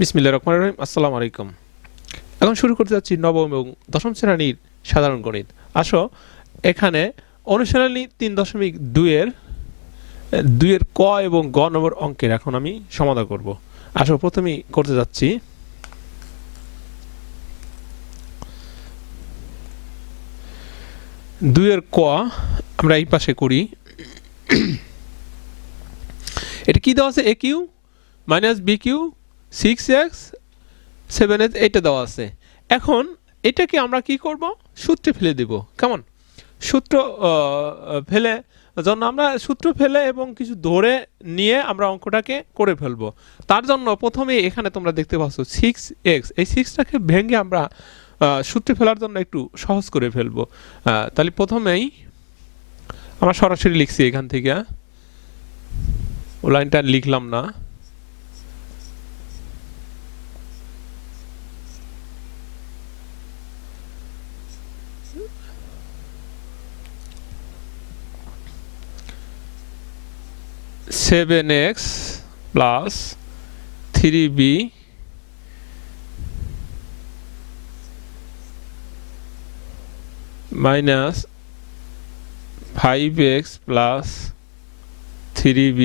বিসমিল্লাহির রহমানির রহিম। আসসালামু আলাইকুম। এখন শুরু করতে যাচ্ছি নবম এবং দশম শ্রেণীর সাধারণ গণিত। আসো, এখানে অনুশীলনী 3.2 এর 2 এর ক এবং গ নম্বর অঙ্কের এখন আমি সমাধান করব। আসো, প্রথমেই করতে যাচ্ছি 2 এর ক। আমরা এই পাশে করি। এটা কি দেওয়া আছে? a cube minus B cube 6x 7x এটা দেওয়া আছে। এখন এটাকে আমরা কি করব? সূত্রে ফেলে দেব। কেমন? সূত্র ফেলে জন্য আমরা সূত্র ফেলে এবং কিছু ধরে নিয়ে আমরা অঙ্কটাকে করে ফেলবো। তার জন্য প্রথমে এখানে তোমরা দেখতে পাচ্ছ 6x, এই 6টাকে ভেঙে আমরা সূত্রে ফেলার জন্য একটু সহজ করে ফেলবো। তাহলে প্রথমেই আমরা সরাসরি লিখছি এখান থেকে, ও লাইনটা লিখলাম না। Seven x plus 3b minus 5x plus 3b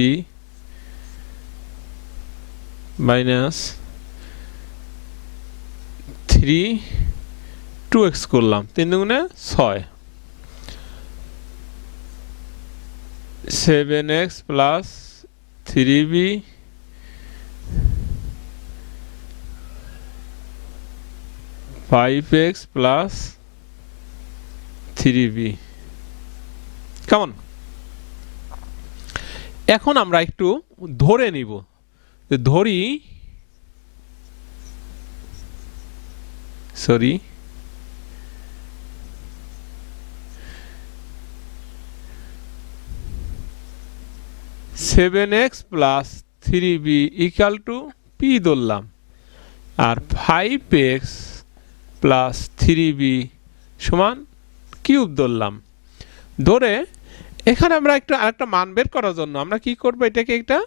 minus 2x করলাম, 3 দুগুণে 6। 7x plus 3b five x plus 3b। কেমন? এখন আমরা একটু ধরে নিব। ধরি, sorry, seven x plus 3b equal to P ধরলাম, আর 5x প্লাস 3b সমান কিউব ধরলাম। ধরে এখানে আমরা আরেকটা মান বের করার জন্য আমরা কি করব? এটাকে একটা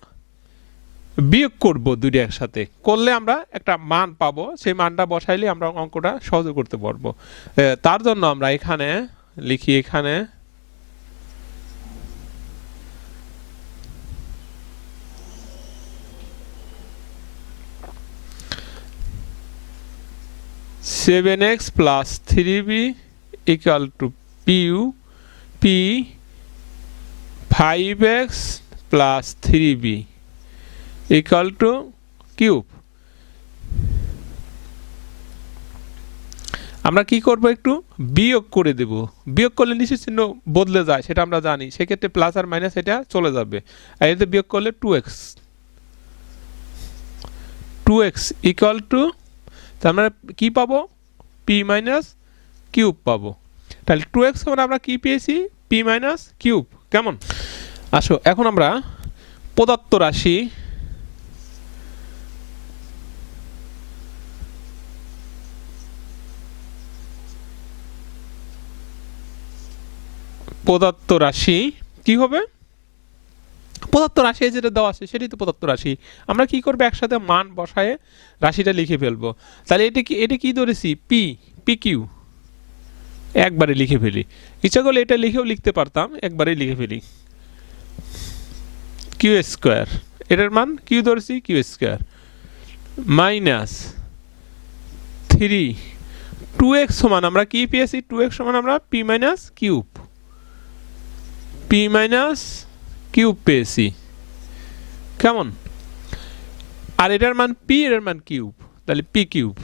বিয়োগ করব, দুইটা একসাথে করলে আমরা একটা মান পাবো। সেই মানটা বসাইলে আমরা অঙ্কটা সহজে করতে পারবো। তার জন্য আমরা এখানে লিখি, এখানে seven x plus 3b equal to P 5x plus 3b equal to cube. আমরা কি করব? একটু বিয়োগ করে দেব। বিয়োগ করলে নিশ্চিত চিহ্ন বদলে যায়, সেটা আমরা জানি। সেক্ষেত্রে প্লাস আর মাইনাস এটা চলে যাবে। আর এতে বিয়োগ করলে 2x ইকাল টু, তার মানে কি পাবো? পি মাইনাস কিউব পাবো। তাহলে 2x মানে আমরা কি পেয়েছি? P minus cube. কেমন? আসো, এখন আমরা প্রদত্ত রাশি কি হবে? প্রদত্ত রাশি যেটা দেওয়া আছে সেটাই তো প্রদত্ত রাশি। আমরা কি করবো? একসাথে মান বসায়ে রাশিটা লিখে ফেলবো। তাহলে এটা কি ধরেছি? পি কিউ একবারে লিখে ফেলি। ইচ্ছা করলে এটা লিখেও লিখতে পারতাম, একবারে লিখে ফেলি। কিউ স্কোয়ার, এটার মান কিউ ধরেছি, কিউ স্কোয়ার মাইনাস 2x সমান আমরা কি পেয়েছি? 2x সমান আমরা পি মাইনাস কিউব পেয়েছি। কেমন? আর এটার মান পি, এটার মান কিউব, তাহলে পি কিউব।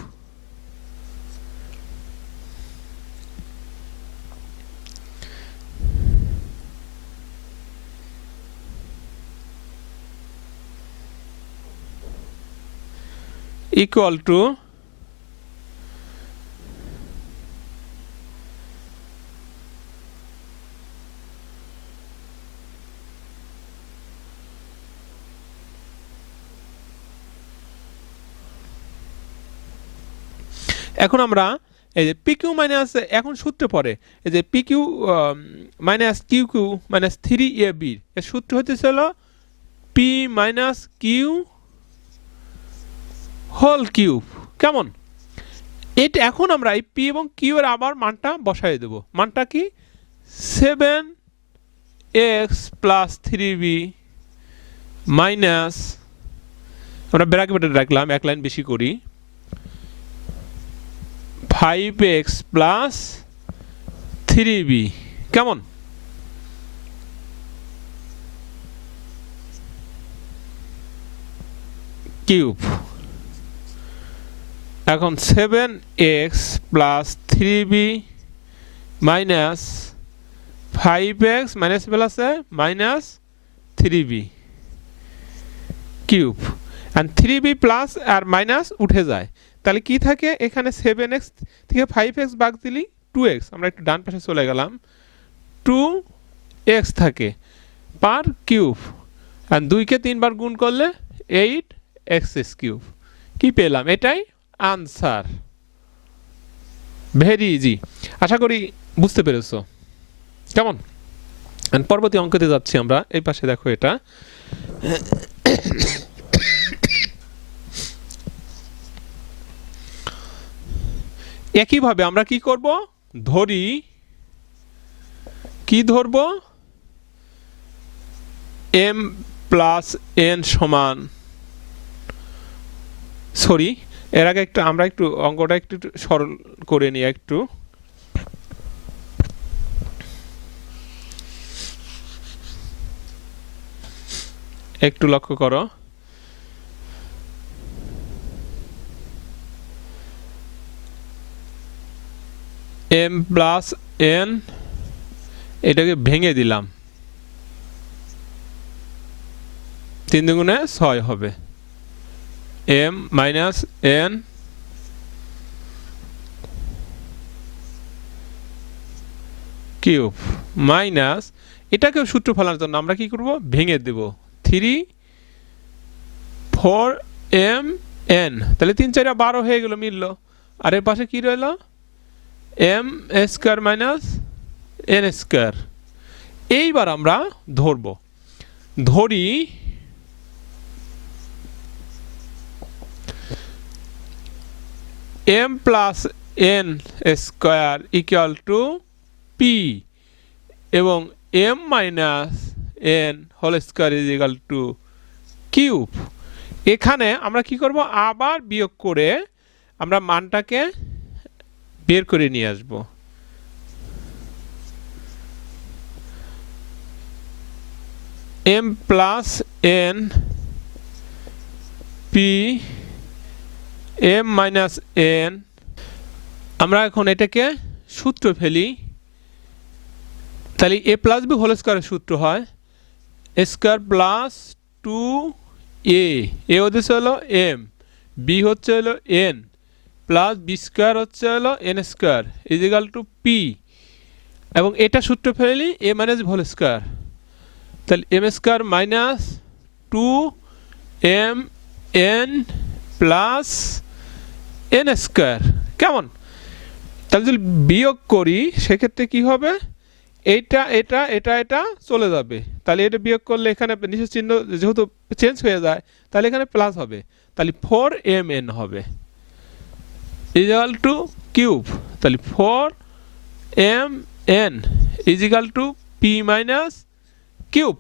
ইকুয়াল টু এখন আমরা এই যে পি কিউ মাইনাস, এখন সূত্রে পড়ে এই যে P Q minus Q minus 3ab এর সূত্র হতেছিল P minus Q whole cube. কেমন? এটা এখন আমরা এই পি এবং কিউ এর আবার মানটা বসাই দেব। মানটা কি? 7x প্লাস 3b মাইনাস, আমরা ব্র্যাকেটে রাখলাম, এক লাইন বেশি করি, 5x প্লাস 3b। কেমন? কিউব। এখন 7x plus 3b minus 5x minus প্লাসে minus 3b cube, and 3b plus আর মাইনাস উঠে যায়, তাহলে কি থাকে এখানে? 7x থেকে 5x বাদ দিলি 2x, আমরা একটু ডান পাশে চলে গেলাম, 2x থাকে পার কিউব, আর 2কে 3 বার গুণ করলে 8x কিউব। কি পেলাম? এটাই আনসার। ভেরি ইজি, আশা করি বুঝতে পেরেছো। কেমন? পরবর্তী অঙ্কতে যাচ্ছি আমরা। এই পাশে দেখো, এটা একইভাবে আমরা কি করব? ধরি, কি ধরব? m প্লাস n সমান, সরি এর আগে একটু আমরা একটু অঙ্কটা একটু সরল করে নিই। একটু লক্ষ্য করো, m প্লাস n, এটাকে ভেঙে দিলাম, 3 দুগুণে 6 হবে, m minus n cube minus, এটাকে সূত্র ফেলার জন্য আমরা কি করব? ভেঙে দেব, 3 4 m n, তাহলে 3 4 12 হয়ে গেল, মিলল। আর এর পাশে কি রইল? m square minus n square. এইবার আমরা ধরব, ধরি m plus n square equal to p এবং m minus n whole square is equal to cube. এখানে আমরা কি করব? আবার বিয়োগ করে আমরা মানটাকে বের করে নিয়ে আসব। m plus n p m minus n, আমরা এখন এটাকে সূত্র ফেলি, তাহলে a প্লাস b হোল স্কয়ারের সূত্র হয় a square plus 2a, a হচ্ছে হলো m, b হচ্ছে হলো n, প্লাস b স্কয়ার হচ্ছে হলো n square is equal to p, এবং এটা সূত্র ফেলি a মাইনাস হোল স্কয়ার, তাহলে m square minus 2m n plus n square. কেমন? তাহলে যদি বিয়োগ করি সেক্ষেত্রে কি হবে? এটা এটা এটা এটা চলে যাবে, তাহলে এটা বিয়োগ করলে এখানে নিচের চিহ্ন যেহেতু চেঞ্জ হয়ে যায়, তাহলে এখানে প্লাস হবে, তাহলে 4mn হবে ইজ ইকুয়াল টু কিউব, তাহলে 4mn is equal to p minus cube.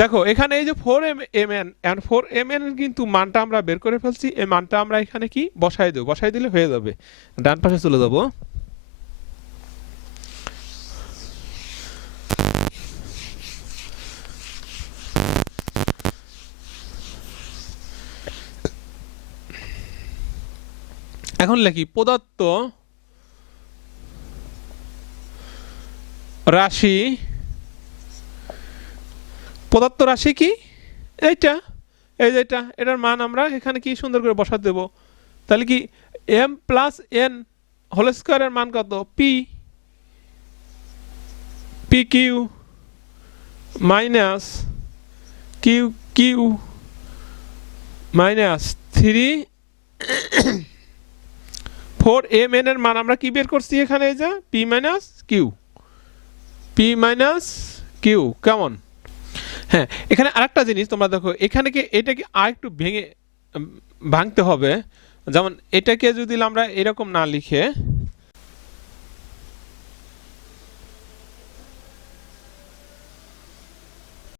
দেখো এখানে এই যে 4mn and 4mn কিন্তু মানটা আমরা বের করে ফেলছি, এই মানটা আমরা এখানে কি বসাই দেব, বসাই দিলে হয়ে যাবে। ডান পাশে চলে যাব, এখন লিখি প্রদত্ত রাশি, প্রদত্ত রাশি কি? এইটা, এই যে এটা, এটার মান আমরা এখানে কি সুন্দর করে বসা দেব, তাহলে কি m প্লাস n হোল স্কয়ারের মান কত? p, p Q minus Q Q minus 3 4mn এর মান আমরা কি বের করছি এখানে? এই যে p minus Q, p minus Q. কেমন? হ্যাঁ, এখানে আরেকটা জিনিস তোমরা দেখো, এখানে কি এটাকে আরেকটু ভেঙে ভাঙতে হবে। যেমন এটাকে যদি আমরা এরকম না লিখে